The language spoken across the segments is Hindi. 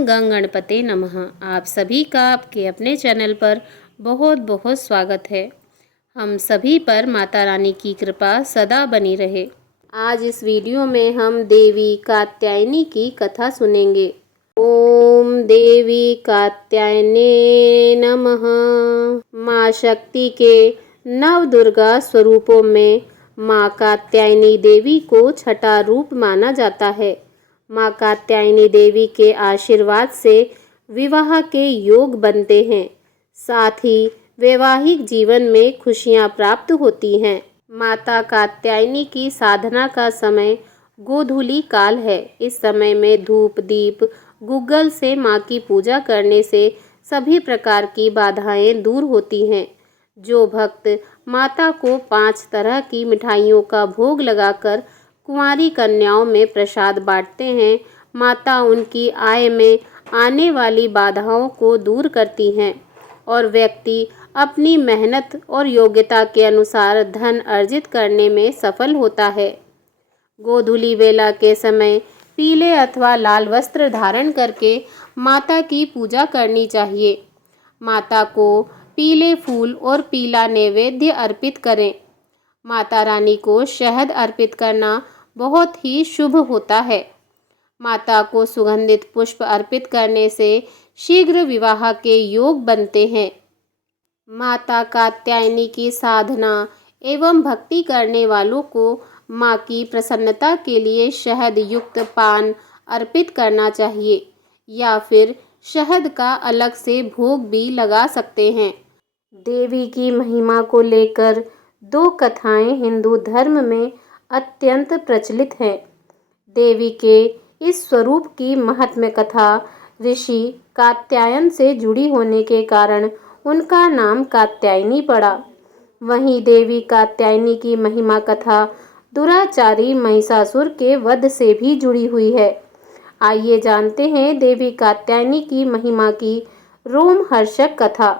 ओम गंग गणपते नमः। आप सभी का आपके अपने चैनल पर बहुत बहुत स्वागत है। हम सभी पर माता रानी की कृपा सदा बनी रहे। आज इस वीडियो में हम देवी कात्यायनी की कथा सुनेंगे। ओम देवी कात्यायने नमः। माँ शक्ति के नव दुर्गा स्वरूपों में माँ कात्यायनी देवी को छठा रूप माना जाता है। माँ कात्यायनी देवी के आशीर्वाद से विवाह के योग बनते हैं, साथ ही वैवाहिक जीवन में खुशियाँ प्राप्त होती हैं। माता कात्यायनी की साधना का समय गोधूली काल है। इस समय में धूप दीप गुग्गल से माँ की पूजा करने से सभी प्रकार की बाधाएं दूर होती हैं। जो भक्त माता को 5 तरह की मिठाइयों का भोग लगाकर कुंवारी कन्याओं में प्रसाद बांटते हैं, माता उनकी आय में आने वाली बाधाओं को दूर करती हैं और व्यक्ति अपनी मेहनत और योग्यता के अनुसार धन अर्जित करने में सफल होता है। गोधूली वेला के समय पीले अथवा लाल वस्त्र धारण करके माता की पूजा करनी चाहिए। माता को पीले फूल और पीला नैवेद्य अर्पित करें। माता रानी को शहद अर्पित करना बहुत ही शुभ होता है। माता को सुगंधित पुष्प अर्पित करने से शीघ्र विवाह के योग बनते हैं। माता कात्यायनी की साधना एवं भक्ति करने वालों को माँ की प्रसन्नता के लिए शहद युक्त पान अर्पित करना चाहिए या फिर शहद का अलग से भोग भी लगा सकते हैं। देवी की महिमा को लेकर 2 कथाएं हिंदू धर्म में अत्यंत प्रचलित हैं। देवी के इस स्वरूप की महात्म्य कथा ऋषि कात्यायन से जुड़ी होने के कारण उनका नाम कात्यायनी पड़ा। वहीं देवी कात्यायनी की महिमा कथा दुराचारी महिषासुर के वध से भी जुड़ी हुई है। आइए जानते हैं देवी कात्यायनी की महिमा की रोमहर्षक कथा।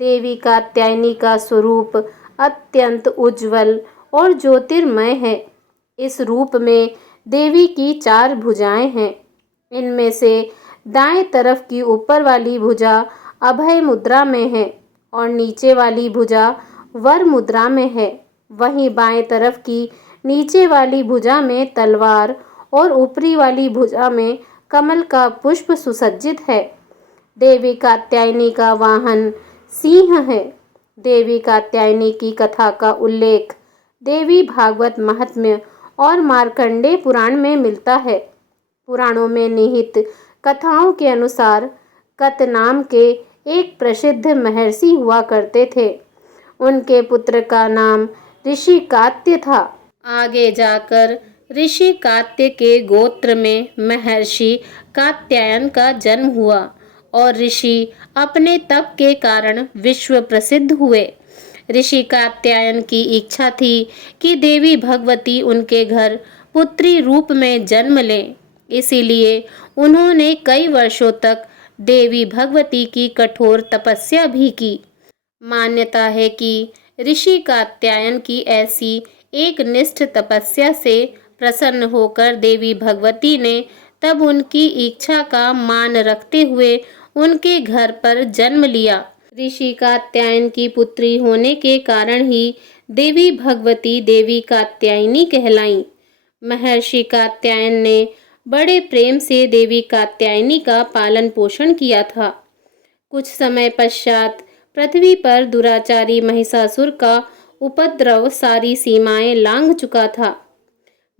देवी कात्यायनी का स्वरूप अत्यंत उज्जवल और ज्योतिर्मय है। इस रूप में देवी की 4 भुजाएं हैं। इनमें से दाएं तरफ की ऊपर वाली भुजा अभय मुद्रा में है और नीचे वाली भुजा वर मुद्रा में है। वहीं बाएं तरफ की नीचे वाली भुजा में तलवार और ऊपरी वाली भुजा में कमल का पुष्प सुसज्जित है। देवी कात्यायनी का वाहन सिंह है। देवी कात्यायनी की कथा का उल्लेख देवी भागवत महात्म्य और मार्कंडेय पुराण में मिलता है। पुराणों में निहित कथाओं के अनुसार कत नाम के एक प्रसिद्ध महर्षि हुआ करते थे। उनके पुत्र का नाम ऋषि कात्य था। आगे जाकर ऋषि कात्य के गोत्र में महर्षि कात्यायन का जन्म हुआ और ऋषि अपने तप के कारण विश्व प्रसिद्ध हुए। ऋषि कात्यायन की इच्छा थी कि देवी भगवती उनके घर पुत्री रूप में जन्म लें। इसीलिए उन्होंने कई वर्षों तक देवी भगवती की कठोर तपस्या भी की। मान्यता है कि ऋषि कात्यायन की ऐसी एक निष्ठ तपस्या से प्रसन्न होकर देवी भगवती ने तब उनकी इच्छा का मान रखते हुए उनके घर पर जन्म लिया। ऋषि कात्यायन की पुत्री होने के कारण ही देवी भगवती देवी कात्यायनी कहलाईं। महर्षि कात्यायन ने बड़े प्रेम से देवी कात्यायनी का पालन पोषण किया था। कुछ समय पश्चात पृथ्वी पर दुराचारी महिषासुर का उपद्रव सारी सीमाएं लांघ चुका था।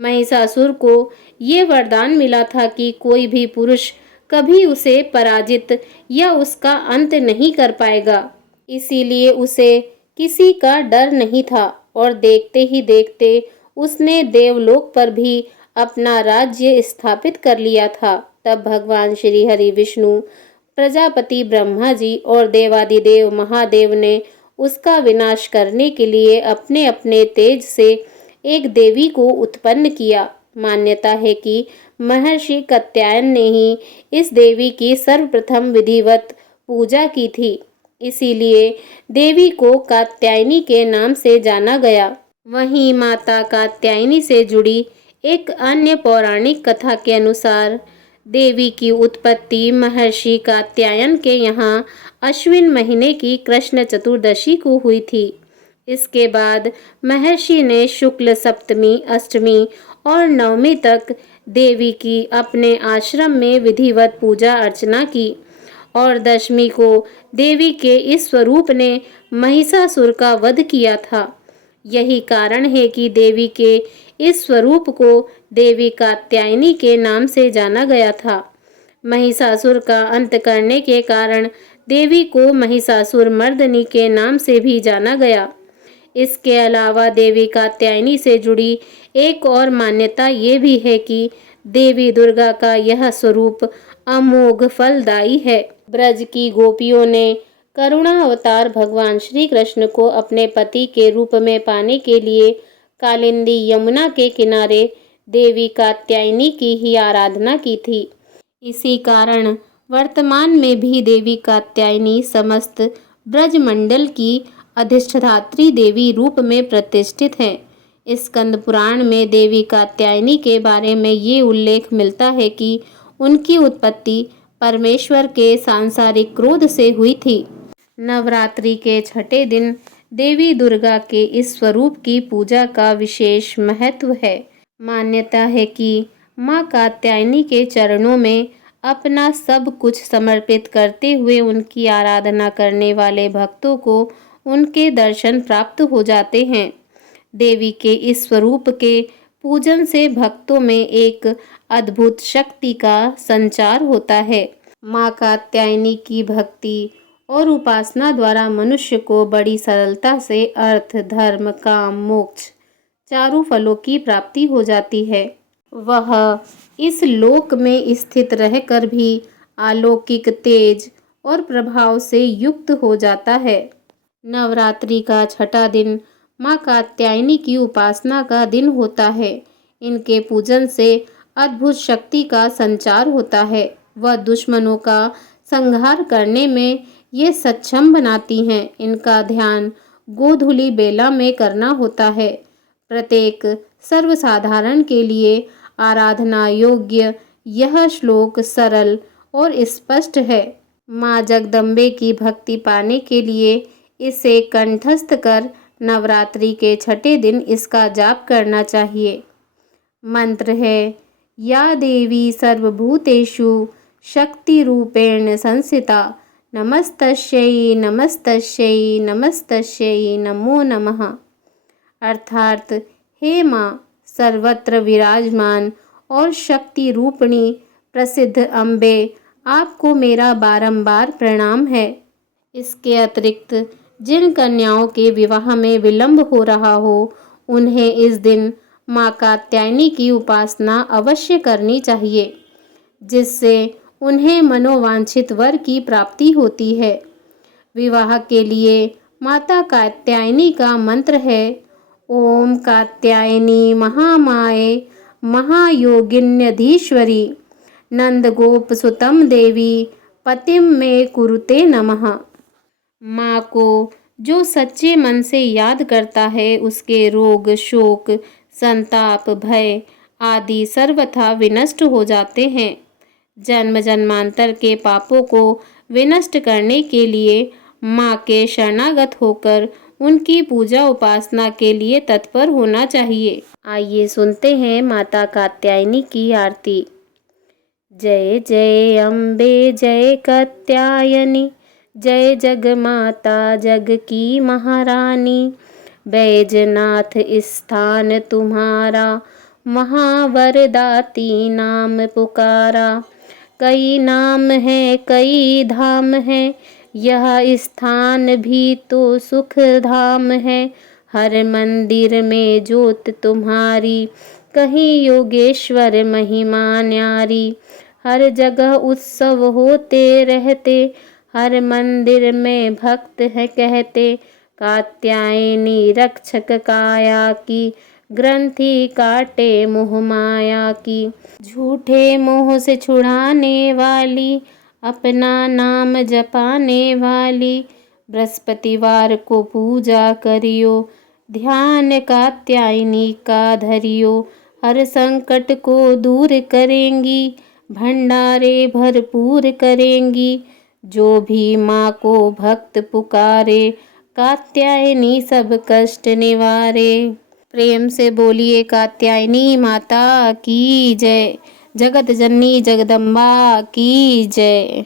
महिषासुर को ये वरदान मिला था कि कोई भी पुरुष कभी उसे पराजित या उसका अंत नहीं कर पाएगा। इसीलिए उसे किसी का डर नहीं था और देखते ही देखते उसने देवलोक पर भी अपना राज्य स्थापित कर लिया था। तब भगवान श्री हरि विष्णु, प्रजापति ब्रह्मा जी और देवादिदेव महादेव ने उसका विनाश करने के लिए अपने अपने तेज से एक देवी को उत्पन्न किया। मान्यता है कि महर्षि कात्यायन ने ही इस देवी की सर्वप्रथम विधिवत पूजा की थी। इसीलिए देवी को कात्यायनी के नाम से जाना गया। वहीं माता कात्यायनी से जुड़ी एक अन्य पौराणिक कथा के अनुसार देवी की उत्पत्ति महर्षि कात्यायन के यहाँ अश्विन महीने की कृष्ण चतुर्दशी को हुई थी। इसके बाद महर्षि ने शुक्ल सप्तमी, अष्टमी और नवमी तक देवी की अपने आश्रम में विधिवत पूजा अर्चना की और दशमी को देवी के इस स्वरूप ने महिषासुर का वध किया था। यही कारण है कि देवी के इस स्वरूप को देवी कात्यायनी के नाम से जाना गया था। महिषासुर का अंत करने के कारण देवी को महिषासुर मर्दनी के नाम से भी जाना गया। इसके अलावा देवी कात्यायनी से जुड़ी एक और मान्यता ये भी है कि देवी दुर्गा का यह स्वरूप अमोघ फलदायी है। ब्रज की गोपियों ने करुणा अवतार भगवान श्री कृष्ण को अपने पति के रूप में पाने के लिए कालिंदी यमुना के किनारे देवी कात्यायनी की ही आराधना की थी। इसी कारण वर्तमान में भी देवी कात्यायनी समस्त ब्रजमंडल की अधिष्ठात्री देवी रूप में प्रतिष्ठित है। स्कंद पुराण में देवी कात्यायनी के बारे में ये उल्लेख मिलता है कि उनकी उत्पत्ति परमेश्वर के सांसारिक क्रोध से हुई थी। नवरात्रि के छठे दिन देवी दुर्गा के इस स्वरूप की पूजा का विशेष महत्व है। मान्यता है कि माँ कात्यायनी के चरणों में अपना सब कुछ समर्पित करते हुए उनकी आराधना करने वाले भक्तों को उनके दर्शन प्राप्त हो जाते हैं। देवी के इस स्वरूप के पूजन से भक्तों में एक अद्भुत शक्ति का संचार होता है। माँ कात्यायनी की भक्ति और उपासना द्वारा मनुष्य को बड़ी सरलता से अर्थ, धर्म, काम, मोक्ष चारों फलों की प्राप्ति हो जाती है। वह इस लोक में स्थित रहकर भी अलौकिक तेज और प्रभाव से युक्त हो जाता है। नवरात्रि का छठा दिन माँ कात्यायनी की उपासना का दिन होता है। इनके पूजन से अद्भुत शक्ति का संचार होता है। वह दुश्मनों का संहार करने में ये सक्षम बनाती हैं। इनका ध्यान गोधूली बेला में करना होता है। प्रत्येक सर्वसाधारण के लिए आराधना योग्य यह श्लोक सरल और स्पष्ट है। माँ जगदम्बे की भक्ति पाने के लिए इसे कंठस्थ कर नवरात्रि के छठे दिन इसका जाप करना चाहिए। मंत्र है, या देवी सर्वभूतेषु शक्ति रूपेण संस्थिता नमस्तस्यै नमस्तस्यै नमस्तस्यै नमो नमः। अर्थात हे माँ सर्वत्र विराजमान और शक्ति रूपिणी प्रसिद्ध अम्बे, आपको मेरा बारंबार प्रणाम है। इसके अतिरिक्त जिन कन्याओं के विवाह में विलंब हो रहा हो उन्हें इस दिन माँ कात्यायनी की उपासना अवश्य करनी चाहिए, जिससे उन्हें मनोवांछित वर की प्राप्ति होती है। विवाह के लिए माता कात्यायनी का मंत्र है, ओम कात्यायनी महामाये महायोगिन्यधीश्वरी नंदगोप सुतम देवी पतिम में कुरुते नमः। माँ को जो सच्चे मन से याद करता है उसके रोग, शोक, संताप, भय आदि सर्वथा विनष्ट हो जाते हैं। जन्म जन्मांतर के पापों को विनष्ट करने के लिए माँ के शरणागत होकर उनकी पूजा उपासना के लिए तत्पर होना चाहिए। आइए सुनते हैं माता कात्यायनी की आरती। जय जय अम्बे जय कात्यायनी, जय जगमाता जग की महारानी। बैजनाथ स्थान तुम्हारा, महावरदाती नाम पुकारा। कई नाम है कई धाम है, यह स्थान भी तो सुख धाम है। हर मंदिर में ज्योत तुम्हारी, कहीं योगेश्वर महिमा न्यारी। हर जगह उत्सव होते रहते, हर मंदिर में भक्त है कहते। कात्यायनी रक्षक काया की, ग्रंथि काटे मोह माया की। झूठे मोह से छुड़ाने वाली, अपना नाम जपाने वाली। बृहस्पतिवार को पूजा करियो, ध्यान कात्यायनी का धरियो। हर संकट को दूर करेंगी, भंडारे भरपूर करेंगी, जो भी माँ को भक्त पुकारे, कात्यायनी सब कष्ट निवारे। प्रेम से बोलिए कात्यायनी माता की जय, जगत जननी जगदम्बा की जय।